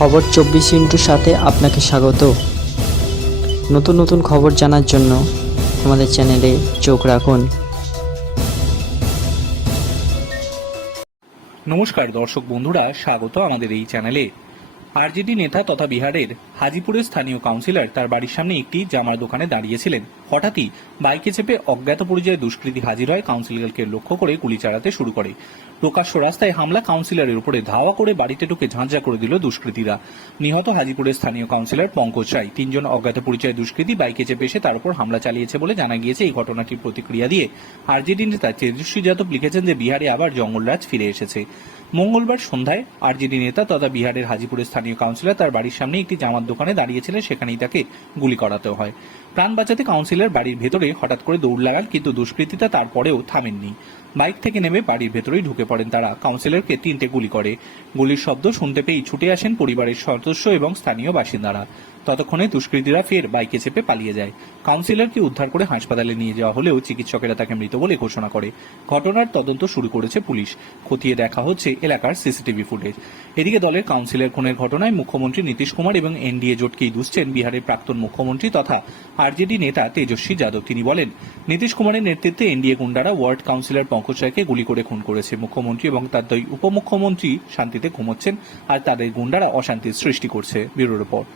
খবর 24 সাথে আপনাকে স্বাগত। নতুন নতুন খবর জানার জন্য আমাদের চ্যানেলে চোখ রাখুন। নমস্কার দর্শক বন্ধুরা, স্বাগত আমাদের এই চ্যানেলে। আরজেডি নেতা তথা বিহারের হাজিপুরের স্থানীয় কাউন্সিলর তার বাড়ির সামনে একটি জামার দোকানে দাঁড়িয়েছিলেন। হঠাৎই বাইকে চেপে অজ্ঞাত পরিচয়ে দুষ্কৃতী হাজির হয়, কাউন্সিলরকে লক্ষ্য করে গুলি চালাতে শুরু করে। প্রকাশ্য রাস্তায় হামলা, কাউন্সিলরের উপরে ধাওয়া করে বাড়িতে ঢুকে ঝাঁঝা করে দিল দুষ্কৃতীরা। নিহত হাজিপুরের স্থানীয় কাউন্সিলর পঙ্কজ রায়। 3 জন অজ্ঞাত পরিচয় দুষ্কৃতী বাইকে চেপে এসে তার উপর হামলা চালিয়েছে বলে জানা গিয়েছে। এই ঘটনাটির প্রতিক্রিয়া দিয়ে আরজেডি নেতা তেজস্বী যাদব লিখেছেন যে বিহারে আবার জঙ্গলরাজ ফিরে এসেছে। মঙ্গলবার সন্ধ্যায় আরজেডি নেতা তথা বিহারের হাজিপুরের স্থানীয় কাউন্সিলর তার বাড়ির সামনে একটি জামার দোকানে দাঁড়িয়েছিলেন, সেখানেই তাকে গুলি করাতে হয়। প্রাণ বাঁচাতে কাউন্সিলর বাড়ির ভেতরে হঠাৎ করে দৌড় লাগান, কিন্তু দুষ্কৃতীরা তারপরেও থামেননি। বাইক থেকে নেমে বাড়ির ভেতরেই ঢুকে পড়েন তারা। কাউন্সিলরকে 3টে গুলি করে। গুলির শব্দ শুনতে পেয়েই ছুটে আসেন পরিবারের সদস্য এবং স্থানীয় বাসিন্দারা। ততক্ষণে দুষ্কৃতীরা ফের বাইকে চেপে পালিয়ে যায়। কাউন্সিলরকে উদ্ধার করে হাসপাতালে নিয়ে যাওয়া হলেও চিকিৎসকেরা তাকে মৃত বলে ঘোষণা করে। ঘটনার তদন্ত শুরু করেছে পুলিশ। খতিয়ে দেখা হচ্ছে এলাকার সিসিটিভি ফুটেজ। এদিকে দলের কাউন্সিলর খুনের ঘটনায় মুখ্যমন্ত্রী নীতিশ কুমার এবং এনডিএ জোটকেই দুষছেন বিহারের প্রাক্তন মুখ্যমন্ত্রী তথা আরজেডি নেতা তেজস্বী যাদব। তিনি বলেন, নীতিশ কুমারের নেতৃত্বে এনডিএ গুন্ডারা ওয়ার্ড কাউন্সিলর পঙ্কজ রায়কে গুলি করে খুন করেছে। মুখ্যমন্ত্রী এবং তার 2 উপমুখ্যমন্ত্রী শান্তিতে ঘুমোচ্ছেন, আর তাদের গুন্ডারা অশান্তির সৃষ্টি করছে। Bureau report.